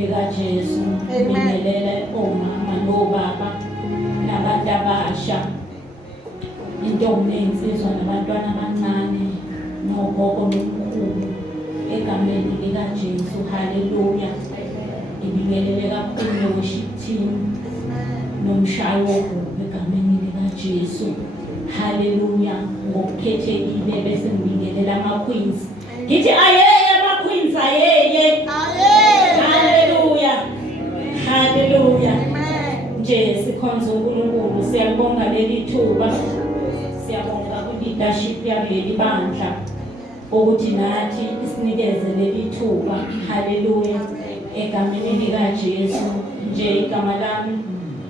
likaJesu ngibingelela omama nobaba nabantu abasha, intombi nensizwa nabantwana abancane nogogo nomkhulu egameni likaJesu. Haleluya. Ngibingelele kakhulu le-worship team nomshayi wogubu egameni likaJesu. Haleluya. Ngokukhethekile bese ngibingelela ama-queens. Ngithi ayeye ama-queens, ayeye. Haleluya. Haleluya. Nje sikhonza uNkulunkulu, siyabonga leli thuba, siyabonga ku-leadership yakuleli bandla ukuthi nathi isinikeze leli thuba. Haleluya. Egameni likaJesu. Nje igama lami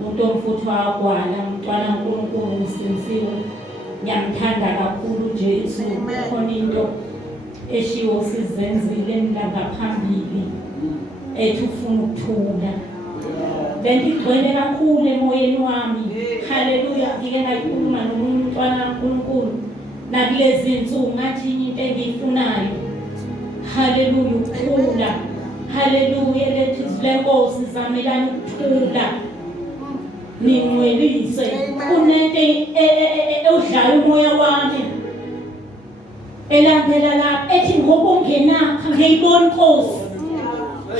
uNtomfuthwa Gwala, umntwana kaNkulunkulu ngisinsiwe. Ngiyamthanda kakhulu uJesu. Khona into eshiwo sizenzile ngaphambili ethi ufuna ukuthula. Bengigcwele kakhulu emoyeni wami. Haleluya. Ngike ngayikhuluma nomunye umntwana kaNkulunkulu nakulezi insuku ngathi into engiyifunayo. Haleluya. Ukuthula. Haleluya. Lethi lenkosi zamelana ukuthula. Ningcwelise kunento odlala umoya wami elambela lapha ethi ngoba ungenapha ngiyibona inkosi.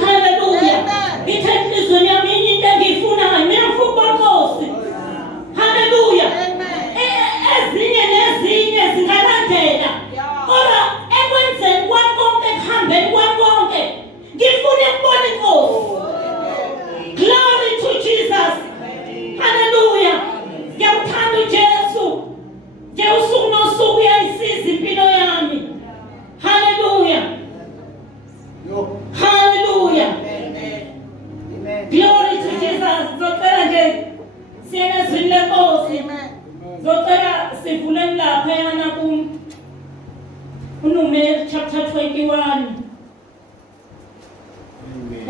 Haleluya. Ngithe inhlizweni yami into engiyifunayo mina ngifuna ukubona inkosi. Haleluya. Ezinye nezinye zingalandela kodwa ekwenzeni kwami konke, ekuhambeni kwami konke ngifuna ukubona inkosi. Glory to Jesus. Haleluya. Ngiyamthanda uJesu. Nje usuku nosuku uyayisiza impilo yami. Haleluya. Haleluya. Glory to Jesus. Zocela nje siyena zwini lenkosi. Zocela sivuleni lapha yana uNumeri chapter 21.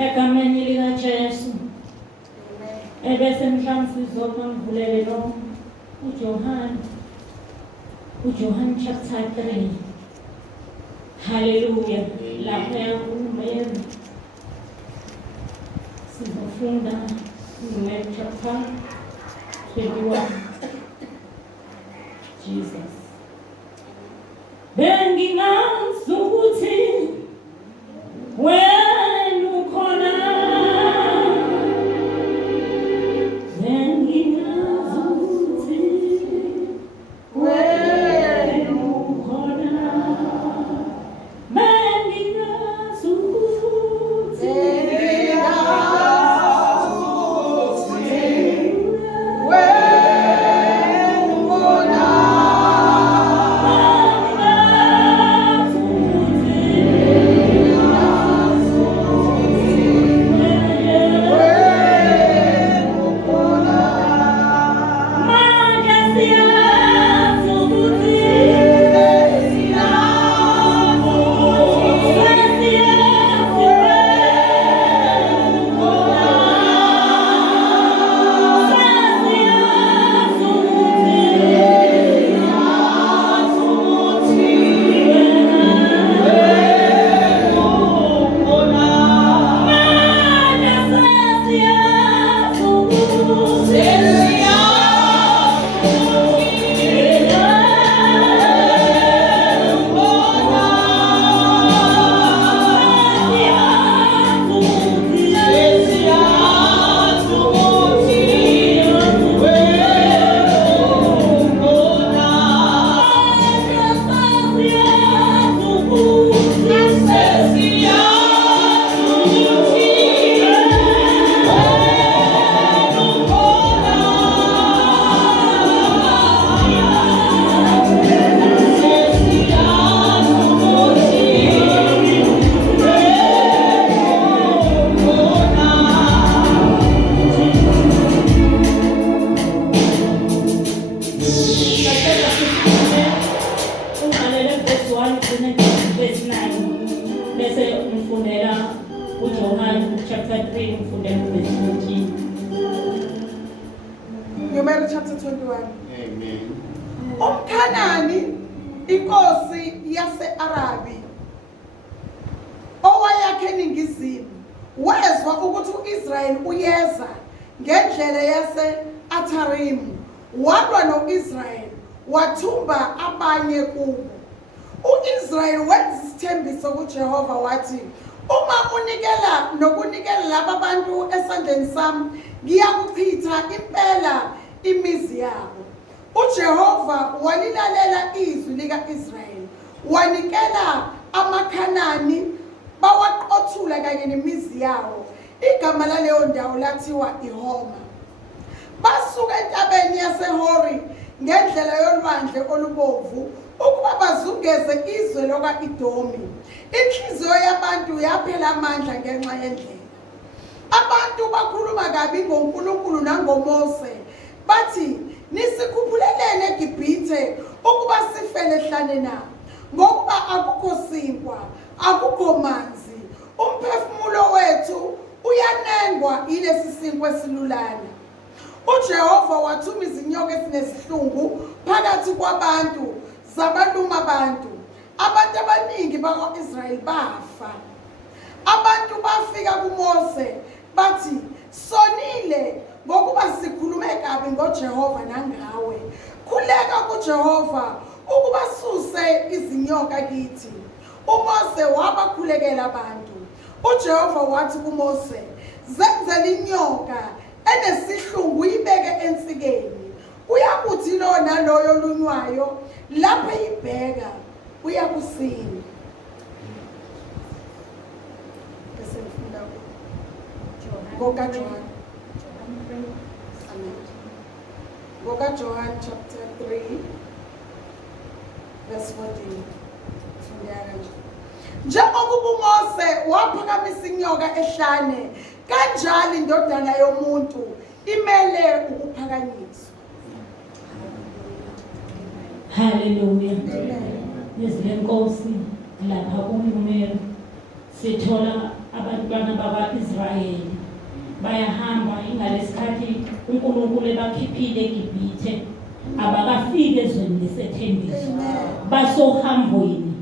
Egameni likaJesu. Ebese mhlawumbe sizopha ngivulele lo uJohn chapter 3. Haleluya. Lapha yakuNumeri sizofunda uNumeri chapter 21. Jesus. Bengingazi ukuthi wena ukhona. Numeri chapter 21. Amen. Umkhanani inkosi yase-Arabi owayakhe eningizimu wezwa ukuthi uIsrael uyeza ngendlela yase-Atharimu, walwa no-Israel, wathumba abanye kubo. U-Israel wenza isithembiso kuJehova wathi, uma unikela nokunikela laba bantu esandleni sami, ngiyakuchitha impela imizi yabo. uJehova walilalela izwi lika-Israyeli, wanikela amaKhanani, bawaqothula kanye nemizi yawo. Igama laleyo ndawo lathiwa iHoma. Basuka entabeni yaseHori ngendlela yolwandle olubomvu ukuba bazungeze izwe lokwa-Edomi. Inhliziyo yabantu yaphela amandla ngenxa yendlela. Abantu bakhuluma kabi ngoNkulunkulu nangoMose, bathi, nisikhuphuleleni eGibhithe ukuba sifele hlane na, ngokuba akukho sinkwa, akukho manzi, umphefumulo wethu uyanengwa yilesi sinkwa esilulana. uJehova wathuma izinyoka ezinesihlungu phakathi kwabantu, zabaluma abantu. Abantu abaningi bakwa-Israyeli bafa. Abantu bafika kuMose bathi, sonile ngokuba sikhulume kabi ngoJehova nangawe. Khuleka kuJehova ukuba suse izinyoka kithi. uMose wabakhulekela abantu. uJehova wathi kuMose, zenzele inyoka enesihlungu uyibeke ensikeni. Uyakuthi lo naloyo lunywayo lapho ibheka uyakusinda. NgokaJohn chapter 3 verse 14. Njengoba uMose waphakamisa inyoka ehlane, kanjalo indodana yomuntu imele ukuphakanyiswa. Hallelujah. Ngezinkosi lapha kuMumeri sithola abantwana bakwa-Israyeli bayahamba ingalesikhathi uNkulunkulu ebakhiphile eGibhithe, abakafike ezweni lesethembiso, basohambweni.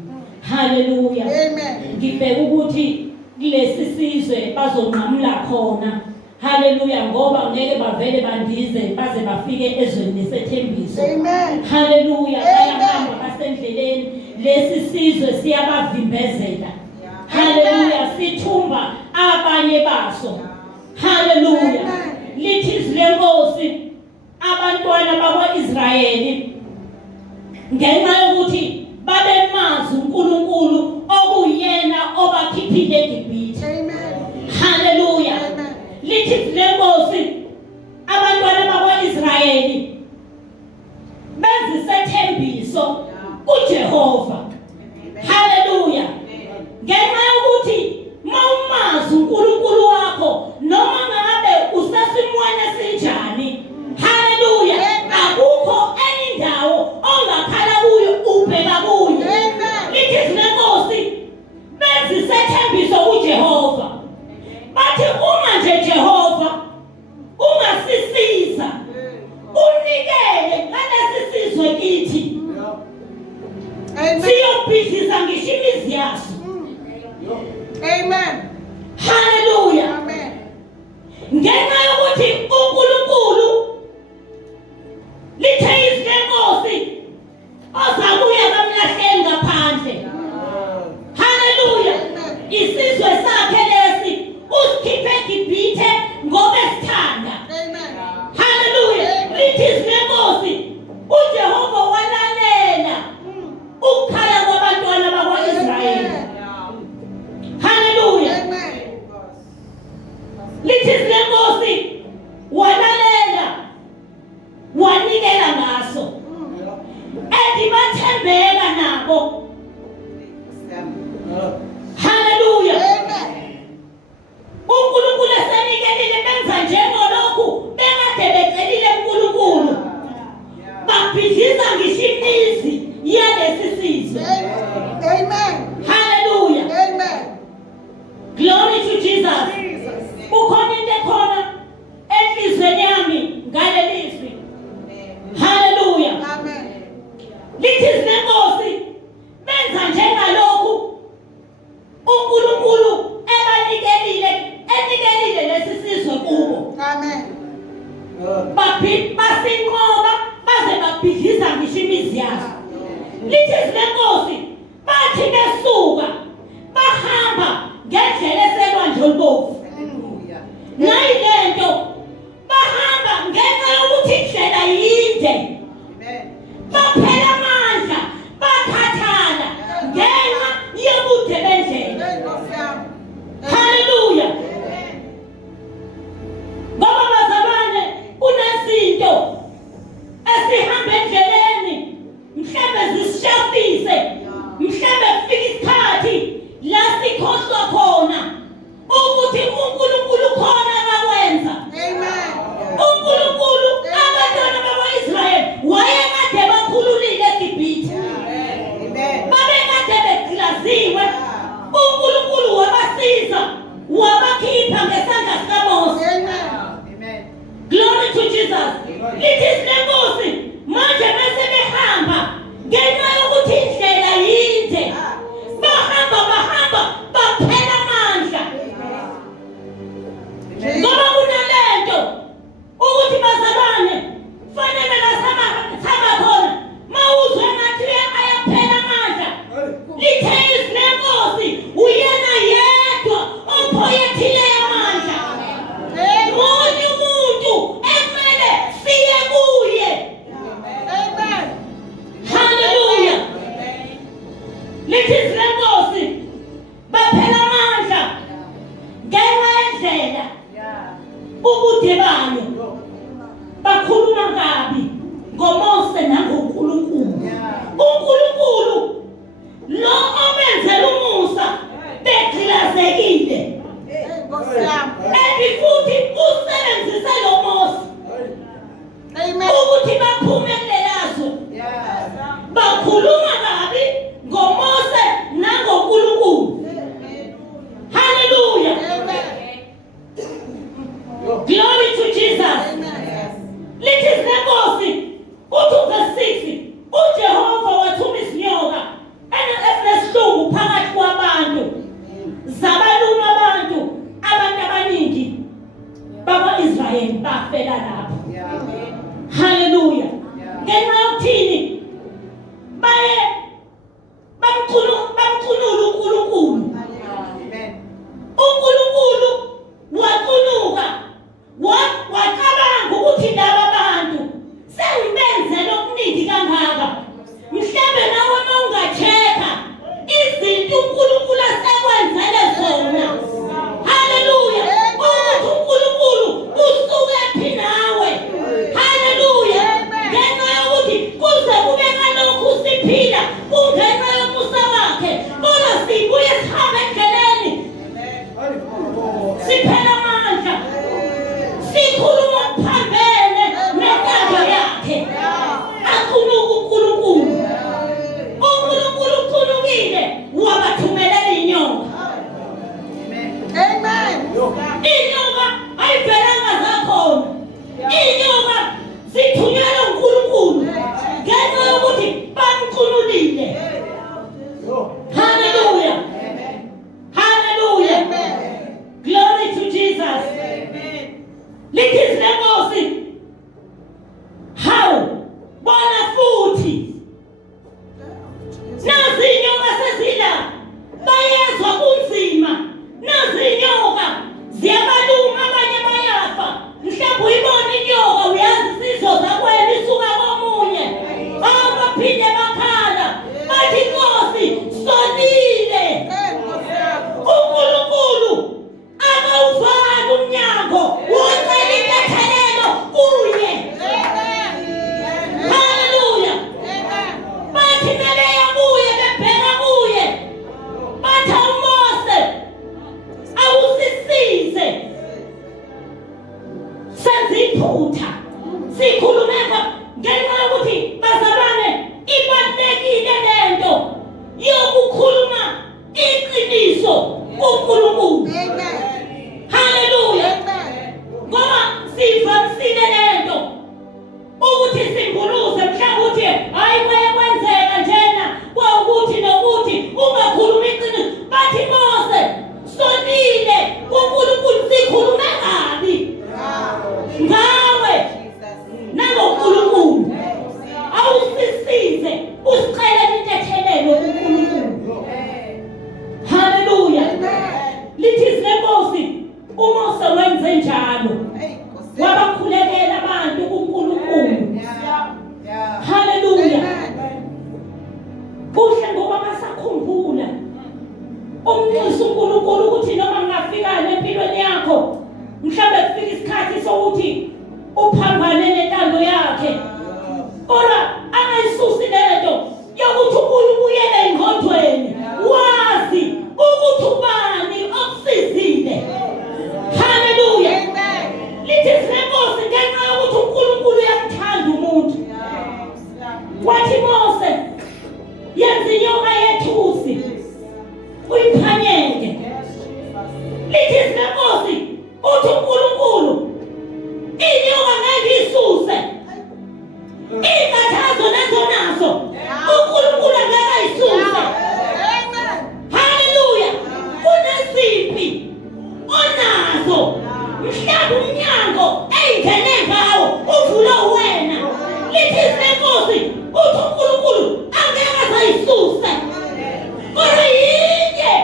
Hallelujah. Amen. Ngibheka ukuthi kulesi sizwe bazonqamula khona. Hallelujah, ngoba ngeke bavele bandize baze bafike ezweni lesethembiso. Amen. Hallelujah. Bayahamba basendleleni, lesi sizwe siyabavimbezela. Hallelujah, sithumba abanye baso. Hallelujah. Lithi izwi lenkosi, abantwana bakwa-Israyeli ngenxa yokuthi babemazi uNkulunkulu okuyena obakhiphile eGibhithe. Amen. Hallelujah. Amen. Lithi izwi lenkosi, abantwana bakwa-Israyeli benza isethembiso kuJehova. Hallelujah. Ngenxa yokuthi mawumazi uNkulunkulu wakho noma ngabe usesimweni esinjani, hallelujah, akukho enye indawo ongakhala kuyo ubheka kuyo. Lithi izwi lenkosi, benza isethembiso kuJehova. Bathi uma nje Jehova ungasisiza, unikele ngalesi sizwe kithi, siyobhidliza ngisho imizi yaso. Amen. Hallelujah. Amen. Ngenxa yokuthi uNkulunkulu lithe izwi lenkosi ozakuya kamlahleni ngaphandle. Hallelujah. Isizwe sakhe lesi usikhiphe eGibhithe ngoba esithanda. Amen. Hallelujah. Lithi izwi lenkosi, uJehova walalela ukukhala kwabantwana bakwa-Israyeli. Hallelujah. Amen. Lithi izwi lenkosi, walalela, wanikela ngaso. Ethi bathembeka nabo. Hallelujah. Amen. uNkulunkulu esenikelile benza njengolokhu bekade becelile uNkulunkulu. Babhidliza ngisho imizi yalesi sizwe. Amen. Hallelujah. Amen. Glory to Jesus. Ukhona into ekhona enhlizweni yami ngale lizwi. Hallelujah. Amen. Lithi izwi lenkosi, benza njengalokhu uNkulunkulu ebanikelile basinqoba baze babhidliza ngisho imizi yazo. Lithi zinenkosi bathi besuka bahamba ngendlela eselwandle olubovu. Nayi lento bahamba ngenxa yokuthi indlela yinde. Baphela amandla, bakhathala ngenxa yobude bendlela. Hallelujah. Ngoba bazalwane kunezinto esihamba endleleni mhlambe zisishafise, mhlambe kufika isikhathi la sikhohlwa khona ukuthi uNkulunkulu khona akwenza. Amen. uNkulunkulu abantwana bakwa-Israyeli wayekade bakhululile eGibhithe. Babekade begqilaziwe. uNkulunkulu wabasiza, wabakhipha ngesandla sikaMose. Glory to Jesus. Lithi zinenkosi manje bese behamba ngenxa yokuthi indlela yinde. Bahamba baphela amandla. Ngoba kunalento ukuthi bazalwane fanele lasama khona mawuzwe ngathi ayaphela amandla. Lithe izinenkosi uyena yedwa ophoyethile amandla. Munye umuntu ekumele siye kuye. Hallelujah. Lithi izinenkosi baphela amandla ngenxa yendlela ubude bayo. Bakhuluma kabi ngoMose nangoNkulunkulu. uNkulunkulu lo obenzela umusa begqilazekile. Futhi usebenzise lo Mose ukuthi baphumelelazo. Bakhuluma kabi ngoMose nangoNkulunkulu. Hallelujah. Glory to Jesus. Lithi zinenkosi uthi verse 6 uJehova wathuma izinyoka ezinesihlungu phakathi kwabantu zabaluma abantu abaningi bakwa-Israyeli bafela lapho. Hallelujah. Ngenxa yokuthini baye bamkhulula uNkulunkulu. uNkulunkulu waqunuka wacabanga ukuthi laba bantu sengibenzele okuningi kangaka. Mhlambe nawe mawungacheka izinto uNkulunkulu asekwenzele zona. Hallelujah. Ukuthi uNkulunkulu usuke phi nawe. Hallelujah. Ngenxa yokuthi kuze kube ngalokhu siphila kungenxa yomusa wakhe. Kodwa sibuye sihambe endleleni siphela amandla, sikhuluma okuphambene nentando yakhe. Aqunuka uNkulunkulu. uNkulunkulu uqunukile wabathumelela inyoka. Inyoka ayivelanga zakhona. Inyoka zithunyelwa uNkulunkulu ngenxa yokuthi bamqunulile. Hallelujah. Hallelujah. Glory to Jesus. Lithi zinenkosi hawu bona futhi nazi inyoka sezila bayezwa kunzima. Nazi inyoka ziyabaluma abanye bayafa. Mhlawumbe uyibona inyoka uyazi isizwe zakwena isuka komunye. Baphinde bakhala bathi Nkosi sonile. uNkulunkulu akawuvali umnyango wocela inkathalelo kuye. Hallelujah. Bathi nabeya kuye bebheka kuye bathi uMose awusisize senze iphutha. Sikhulumeka ngenxa yokuthi bazalwane ibalulekile lento yokukhuluma iqiniso kuNkulunkulu. Hallelujah. Ngoba sivamisile lento ukuthi simbuluze mhlawumbe uthi hayi kwenzeka njena kwawukuthi nokuthi ungakhuluma iqiniso. Bathi Mose sonile kuNkulunkulu sikhulume kabi ngawe. njalo wabakhulekela abantu kuNkulunkulu. Haleluya. Kuhle ngoba basakhumbula umnisi uNkulunkulu ukuthi noma ngingafikana empilweni yakho mhlawumbe kufika isikhathi sokuthi uphambane nentando yakhe, kodwa angayisusi lento yokuthi ubuyele engqondweni wazi ukuthi ubani okusizile. Haleluya. Lithi sinenkosi ngenxa yokuthi uNkulunkulu uyakuthanda umuntu. Wathi Mose, yenza inyoka yethusi uyiphanyeke. Lithi sinenkosi uthi uNkulunkulu inyoka ngeke isuse, inkathazo nazo nazo uNkulunkulu angeke ayisuse. Haleluya. Kuneziphi onazo mhlawumbe umnyango eyingene ngawo uvule wena. Lithi sinenkosi uthi uNkulunkulu angeke azayisuse, kodwa yinye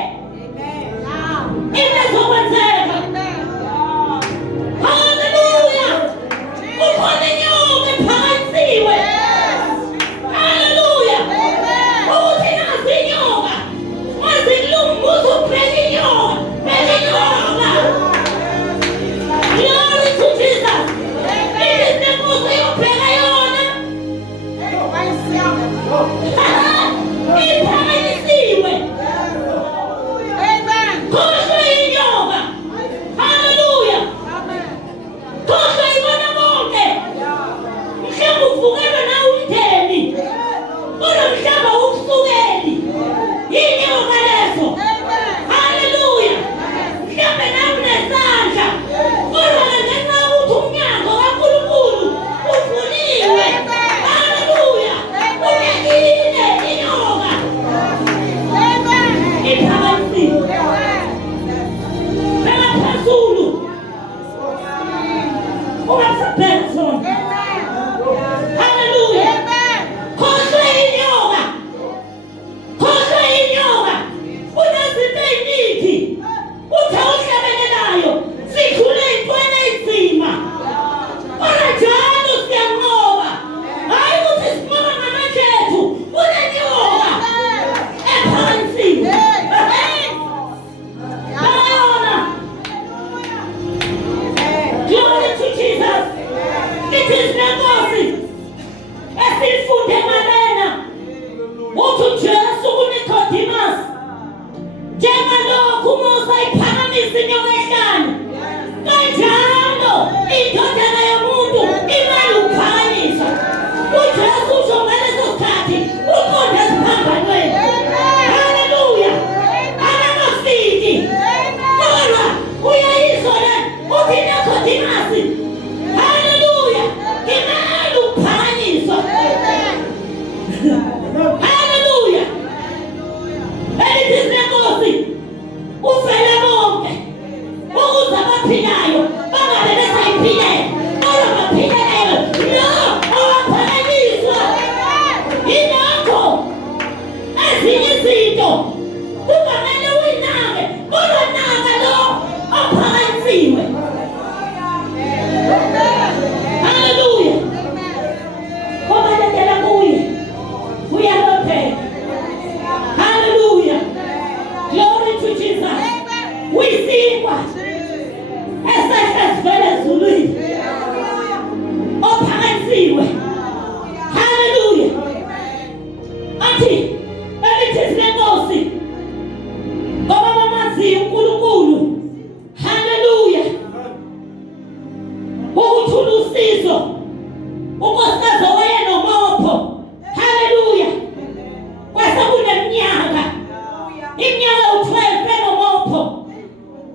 imezokwenzeka. Haleluya. Ukhona inyoka ephakanyisiwe. Haleluya. Ukuthi nazi inyoka mazikulungu uzubheka inyoka, bheka inyoka. Glory to Jesus. It is the most yobheka yona. Iphakanyisiwe. Khohlwa inyoka. Haleluya. Khohlwa ibona bonke. Mhlawumbe uvukelwa nawe umndeni, kodwa mhlawumbe ukusukeli inyoka lezo. Haleluya. Mhlawumbe nawe nesandla, kodwa ngenxa yokuthi umnyango kaNkulunkulu uvuliwe. Haleluya. Ubekile inyoka iphakanyisiwe. Bheka phezulu. Ungasabheka zona. Haleluya. Khohlwa inyoka. Khohlwa inyoka. Unezinto ey'ningi uthe uhlabelelayo sikhule ey'ntweni ey'nzima, kodwa njalo siyanqoba. Hhayi ukuthi sinqoba ngamandla ethu. Kunenyoka ephakanyisiwe. Bayona. Glory to Jesus. It is nenkosi esifunde ngalena uthi uJesu kuNicodemus, njengalokhu uMose ayiphakamisa inyoka ehlane, kanjalo indodana yomuntu imele ukuphakanyiswa. uJesu usho ngaleso sikhathi uqonde esiphambanweni. Haleluya. Akakafiki, kodwa uyayizwa le uthi Nicodemus, haleluya, imele ukuphakanyiswa. Haleluya. Elithi sinenkosi ufele bonke ukuze abaphilayo bangabe besayiphilela, kodwa baphileleyo lo owaphakanyiswa. Yinakho ezinye izinto kungamele uyinake, kodwa naka lo ophakanyisiwe. Haleluya. Kobalekela kuye uyalopheka. Haleluya. Glory to Jesus. Uyisikwa esehla sivele ezulwini ophakanyisiwe. Haleluya. Athi elithi sinenkosi ngoba bamaziyo uNkulunkulu. Haleluya. Ukuthula usizo unkosikazi owayenomopho. Haleluya. Kwasekuneminyaka iminyaka u-12 enomopho.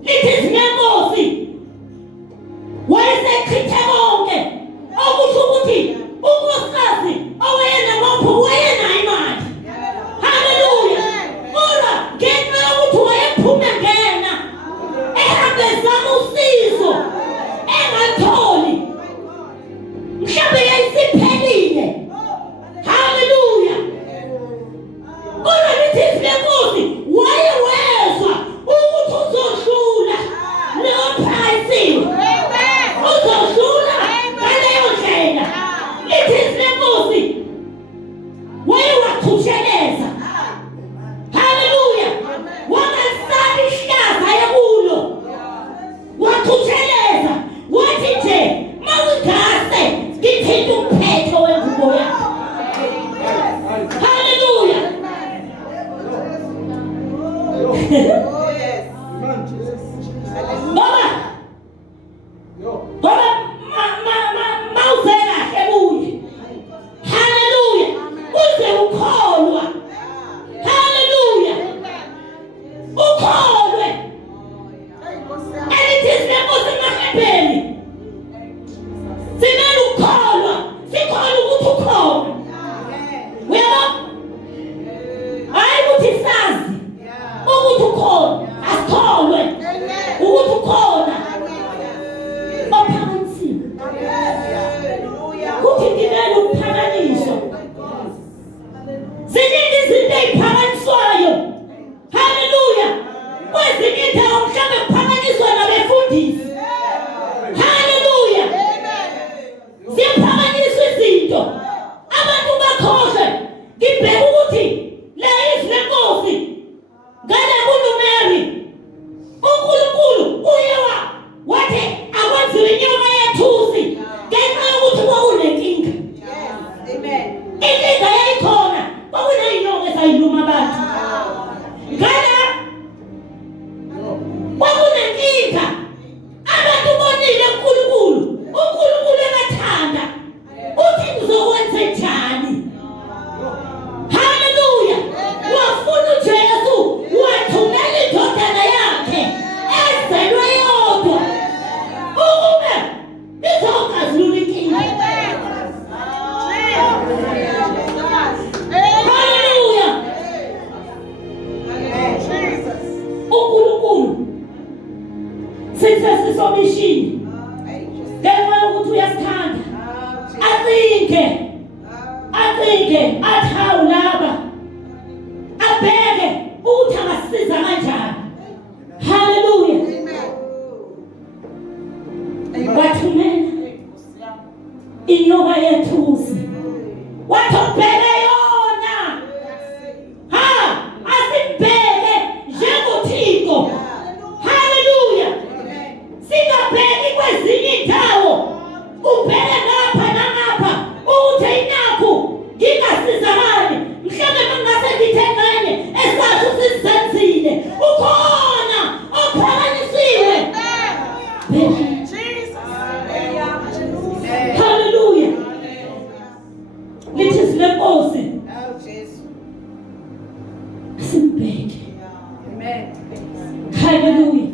Lithi sinenkosi wayesechithe konke, okusho ukuthi unkosikazi owayenomopho wayenayo imali. Haleluya. Kodwa ngenxa yokuthi wayephuma ngena ehambe ezama usizo engatholi, mhlawumbe yayisiphelile. Haleluya. Kodwa lithi sinenkosi wayewezwa ukuthi uzohlula lo phakanyisiwe. ngoba mawuze kahle kuye. Haleluya. Uze ukholwa. Haleluya. Ukholwe. Elithi sinenkosi emaHebheni. Simele ukholwa. Sikholwa ukuthi ukhona. Uyabona? Hayi ukuthi sazi ukuthi ukhona. Asikholwe ukuthi ukhona. Ophakamisiwe. Kuthi ngibele ukuphakanyiswa. Ziningi izinto eziphakanyiswayo. Haleluya. Kwezinye indawo mhlawumbe kuphakanyiswa nabefundisi. Haleluya. Siyaphakanyiswa izinto. Abantu bakhohlwe. Ngibheka ukuthi la izwi lenkosi ngale kuNumeri uNkulunkulu uye wathi akwenziwe inyoka yethusi ngenxa yokuthi kwakunenkinga. Inkinga yayikhona kwakuneyinyoka ezayiluma abantu. Ngale kwakunenkinga abantu bonile uNkulunkulu emathanda uthi ngizokwenza njani. Haleluya. Wafuna uJesu wathumela indodana yakhe ezelwe yodwa ukube izokazilula inkinga. Haleluya. uNkulunkulu sisomishini ngenxa yokuthi uyasithanda. Acinge athi hawu laba abheke ukuthi angasiza kanjani. Haleluya. Wathumela inyoka yethusi wathi ubheke yona. Asibheke njengoThixo. Haleluya. Singabheki kwezinye indawo. Ubheke ngapha nangapha ukuthi inakho ngingasizakali. Mhlawumbe mangase ngithengane esasho sizenzile. Ukhona ophakanyisiwe. Haleluya. Lithi silenkosi simbheke. Haleluya.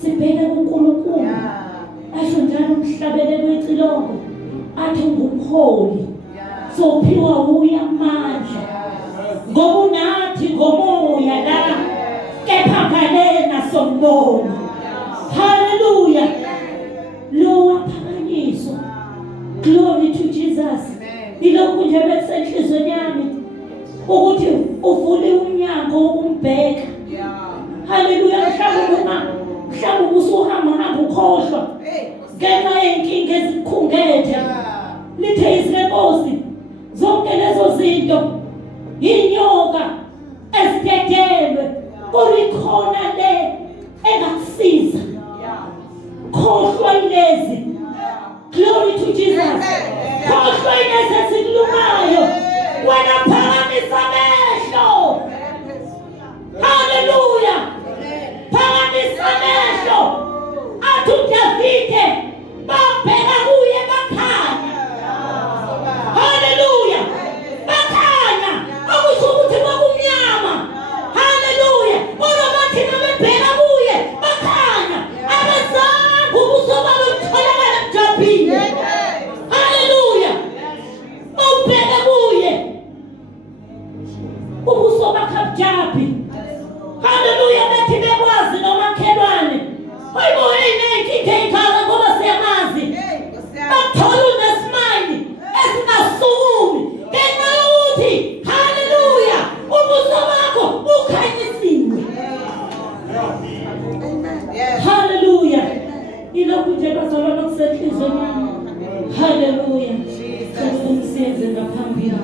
Sibheke kuNkulunkulu. Asho njalo umhlabelelo wecilongo athi ngumholi. Sophiwa uya amandla. Ngoba unathi ngomoya la. Kepha ngalena sombona. Haleluya. Lo waphakanyiswa. Glory to Jesus. Ilokhu nje besenhlizweni yami ukuthi uvule umnyango wokumbheka. Haleluya. Mhlawumbe usuhamba ukhohlwa ngenxa yenkinga ezikhungethe. Lithe izwi lenkosi zonke lezo zinto inyoka ezidedelwe kuyikhona le engakusiza. Khohlwa ilezi. Glory to Jesus. Khohlwa ilezi ezikulumayo. Wena phakamisa amehlo. Haleluya. Phakamisa amehlo. Athi uDavide babheka kuye bakhanya. Haleluya. Bakhanya. Akusho ukuthi kwakumnyama. Haleluya. Kodwa bathi babheka kuye bakhanya. Abazange ubuso babo butholakala bujabhile. Haleluya. Ubheka kuye ubuso bakhe bujabhi. Haleluya. Bathi bekwazi nomakhelwane. Hayibo inenkinga ekhaya ngoba siyamazi. Bathola unesmile esingasukumi. Ngenxa yokuthi haleluya ubuso bakho bukhanyisiwe. Haleluya. Ilokhu nje bazalwana kusenhlizweni yami. Haleluya. Sesize ngaphambili.